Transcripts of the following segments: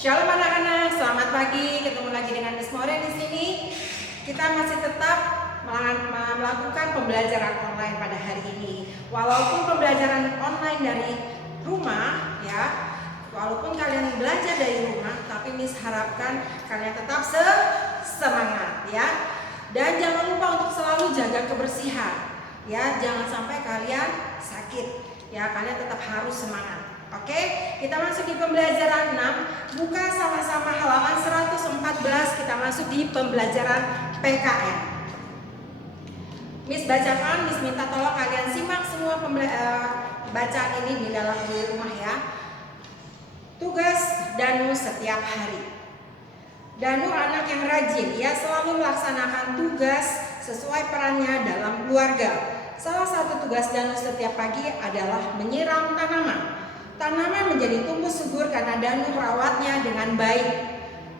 Shalom anak-anak, selamat pagi. Ketemu lagi dengan Miss More di sini. Kita masih tetap melakukan pembelajaran online pada hari ini. Walaupun pembelajaran online dari rumah, ya, walaupun kalian belajar dari rumah, tapi Miss harapkan kalian tetap semangat, ya. Dan jangan lupa untuk selalu jaga kebersihan, ya. Jangan sampai kalian sakit, ya. Kalian tetap harus semangat. Oke, kita masuk di pembelajaran 6. Buka sama-sama halaman 114. Kita masuk di pembelajaran PKN. Miss bacakan, Miss minta tolong kalian simak semua bacaan ini di dalam rumah, ya. Tugas Danu setiap hari. Danu anak yang rajin, ia selalu melaksanakan tugas sesuai perannya dalam keluarga. Salah satu tugas Danu setiap pagi adalah menyiram tanaman. Tanaman menjadi tumbuh subur karena Danu merawatnya dengan baik.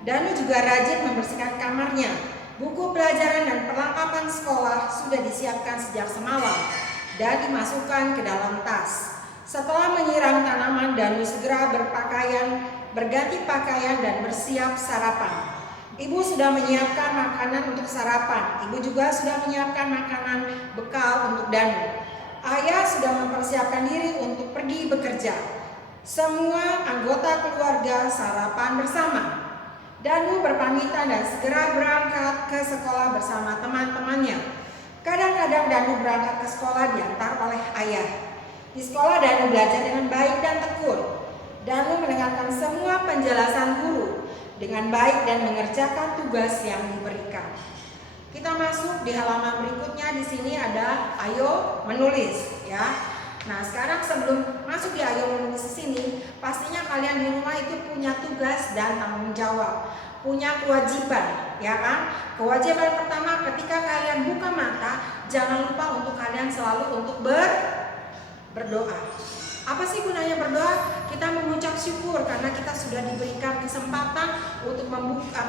Danu juga rajin membersihkan kamarnya. Buku pelajaran dan perlengkapan sekolah sudah disiapkan sejak semalam dan dimasukkan ke dalam tas. Setelah menyiram tanaman, Danu segera berganti pakaian dan bersiap sarapan. Ibu sudah menyiapkan makanan untuk sarapan. Ibu juga sudah menyiapkan makanan bekal untuk Danu. Ayah sudah mempersiapkan diri untuk pergi bekerja. Semua anggota keluarga sarapan bersama. Danu berpamitan dan segera berangkat ke sekolah bersama teman-temannya. Kadang-kadang Danu berangkat ke sekolah diantar oleh ayah. Di sekolah Danu belajar dengan baik dan tekun. Danu mendengarkan semua penjelasan guru dengan baik dan mengerjakan tugas yang diberikan. Kita masuk di halaman berikutnya. Di sini ada ayo menulis, ya. Nah, sekarang sebelum masuk di ayo menulis di sini, pastinya kalian di rumah itu punya tugas dan tanggung jawab, punya kewajiban, ya kan? Kewajiban pertama, ketika kalian buka mata, jangan lupa untuk kalian selalu untuk berdoa. Apa sih gunanya berdoa? Kita mengucap syukur karena kita sudah diberikan kesempatan untuk membuka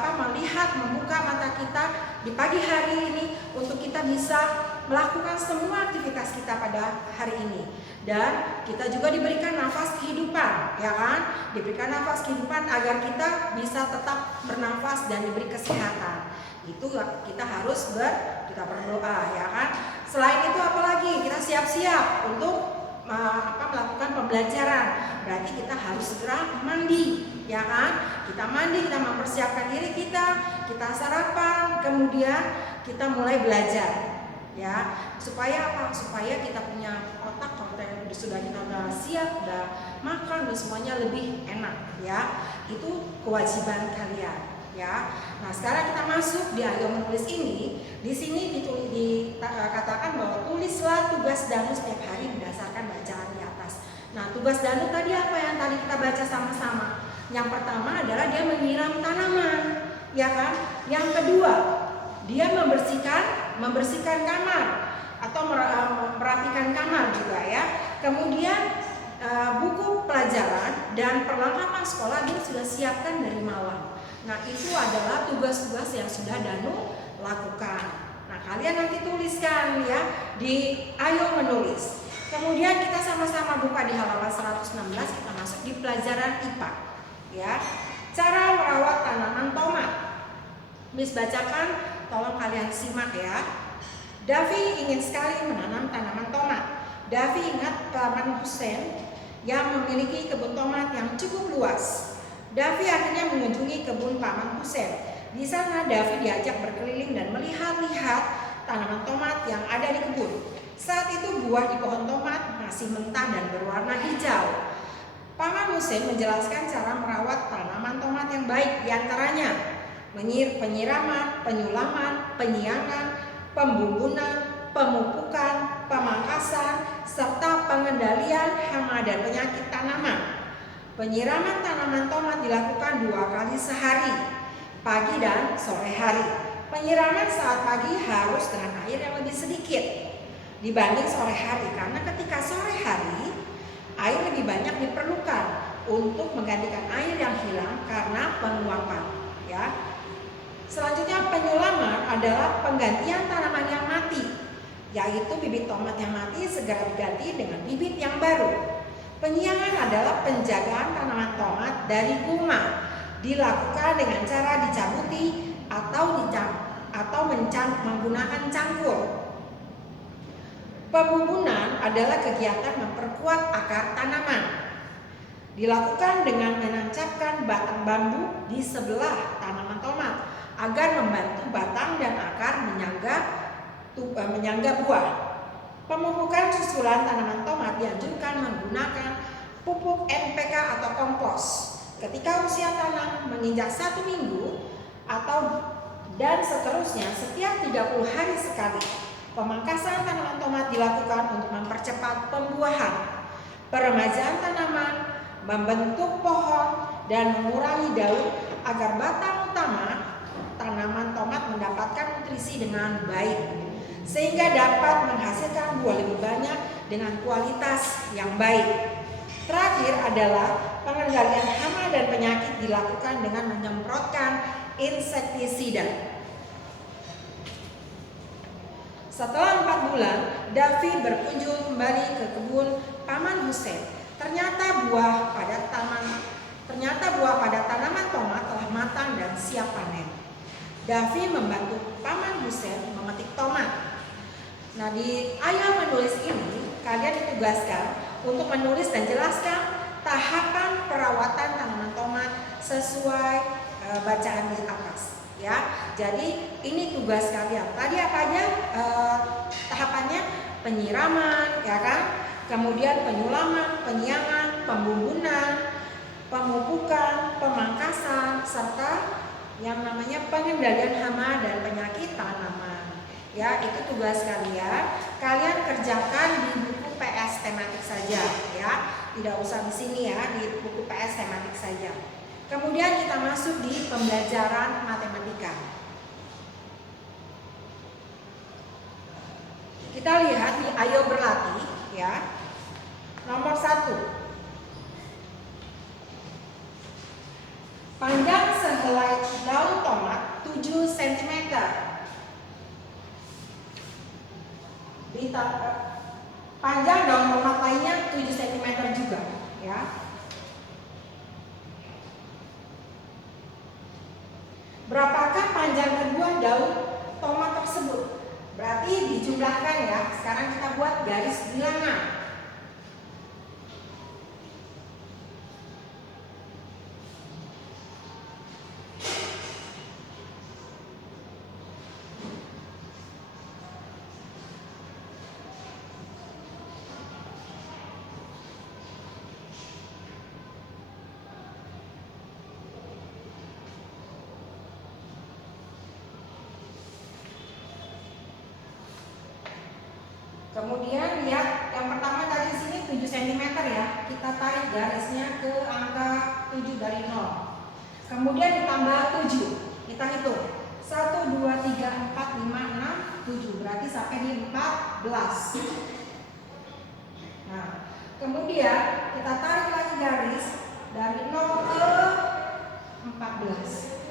mata kita di pagi hari ini untuk kita bisa melakukan semua aktivitas kita pada hari ini. Dan kita juga diberikan nafas kehidupan, ya kan? Diberikan nafas kehidupan agar kita bisa tetap bernafas dan diberi kesehatan. Itu kita harus kita berdoa, ya kan? Selain itu apalagi? Kita siap-siap untuk melakukan pembelajaran. Berarti kita harus segera mandi, ya kan? Kita mandi, kita mempersiapkan diri kita sarapan, kemudian kita mulai belajar, ya. Supaya apa? Supaya kita punya otak, kalau sudah kita siap, udah makan, udah semuanya lebih enak, ya. Itu kewajiban kalian, ya. Nah, sekarang kita masuk di ayo menulis ini. Di sini dikatakan bahwa tulislah tugas Danu setiap hari berdasarkan bacaan di atas. Nah, tugas Danu tadi apa yang tadi kita baca sama-sama? Yang pertama adalah dia menyiram tanaman, ya kan? Yang kedua, dia membersihkan kamar atau merapikan kamar juga, ya. Kemudian buku pelajaran dan perlengkapan sekolah dia sudah siapkan dari malam. Nah, itu adalah tugas-tugas yang sudah Danu lakukan. Nah, kalian nanti tuliskan, ya, di ayo menulis. Kemudian kita sama-sama buka di halaman 116. Kita masuk di pelajaran IPA, ya. Cara merawat tanaman tomat. Miss bacakan, tolong kalian simak, ya. Davi ingin sekali menanam tanaman tomat. Davi ingat Paman Hussein yang memiliki kebun tomat yang cukup luas. Davi akhirnya mengunjungi kebun Paman Hussein. Di sana Davi diajak berkeliling dan melihat-lihat tanaman tomat yang ada di kebun. Saat itu buah di pohon tomat masih mentah dan berwarna hijau. Paman Hussein menjelaskan cara merawat tanaman tomat yang baik, diantaranya penyiraman, penyulaman, penyiangan, pembumbunan, pemupukan, pemangkasan, serta pengendalian hama dan penyakit tanaman. Penyiraman tanaman tomat dilakukan 2 kali sehari, pagi dan sore hari. Penyiraman saat pagi harus dengan air yang lebih sedikit dibanding sore hari, karena ketika sore hari air lebih banyak diperlukan untuk menggantikan air yang hilang karena penguapan, ya. Selanjutnya penyulaman adalah penggantian tanaman yang mati, yaitu bibit tomat yang mati segera diganti dengan bibit yang baru. Penyiangan adalah penjagaan tanaman tomat dari kuman. dilakukan dengan cara dicabuti atau menggunakan cangkul. Pembubunan adalah kegiatan memperkuat akar tanaman. Dilakukan dengan menancapkan batang bambu di sebelah tanaman tomat agar membantu batang dan akar menyangga buah. Pemupukan susulan tanaman tomat dianjurkan menggunakan pupuk NPK atau kompos ketika usia tanam menginjak 1 minggu dan seterusnya setiap 30 hari sekali. Pemangkasan tanaman tomat dilakukan untuk mempercepat pembuahan, peremajaan tanaman, membentuk pohon, dan mengurangi daun agar batang utama tanaman tomat mendapatkan nutrisi dengan baik, sehingga dapat menghasilkan buah lebih banyak dengan kualitas yang baik. Terakhir adalah pengendalian hama dan penyakit dilakukan dengan menyemprotkan insektisida. Setelah 4 bulan, Davi berkunjung kembali ke kebun Paman Hussein. Ternyata buah pada tanaman tomat telah matang dan siap panen. Davi membantu Paman Hussein memetik tomat. Nah, di ayat menulis ini kalian ditugaskan untuk menulis dan jelaskan tahapan perawatan tanaman tomat sesuai bacaan di atas. Ya, jadi ini tugas kalian. Tadi apa aja tahapannya? Penyiraman, ya kan? Kemudian penyulaman, penyiangan, pembumbunan, pemupukan, pemangkasan, serta yang namanya pengendalian hama dan penyakit tanaman. Ya, itu tugas kalian. Kalian kerjakan di buku PS tematik saja, ya. Tidak usah di sini ya, di buku PS tematik saja. Kemudian kita masuk di pembelajaran matematika. Kita lihat di Ayo Berlatih, ya. Nomor 1. Panjang sehelai daun tomat 7 cm. Panjang daun tomat lainnya 7 cm juga, ya. Berapakah panjang kedua daun tomat tersebut? Berarti dijumlahkan ya. Sekarang kita buat garis bilangan. Kemudian lihat yang pertama tadi di sini 7 cm ya. Kita tarik garisnya ke angka 7 dari 0. Kemudian ditambah 7. Kita hitung. 1 2 3 4 5 6 7. Berarti sampai di 14. Nah, kemudian kita tarik lagi garis dari 0 ke 14.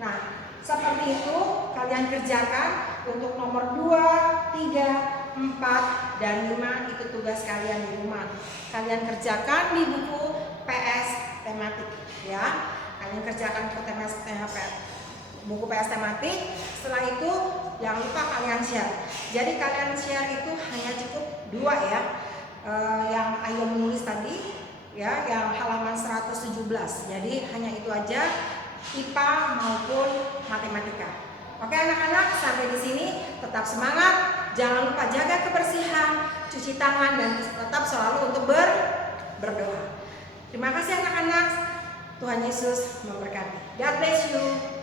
Nah, seperti itu kalian kerjakan untuk nomor 2, 3, 4 dan 5 itu tugas kalian di rumah. Kalian kerjakan di buku PS tematik ya. Kalian kerjakan buku PS tematik. Setelah itu jangan lupa kalian share. Jadi kalian share itu hanya cukup 2 ya. Yang Ayo menulis tadi ya, yang halaman 117. Jadi hanya itu aja, IPA maupun matematika. Oke anak-anak, sampai di sini tetap semangat. Jangan lupa jaga kebersihan, cuci tangan, dan tetap selalu untuk berdoa. Terima kasih anak-anak. Tuhan Yesus memberkati. God bless you.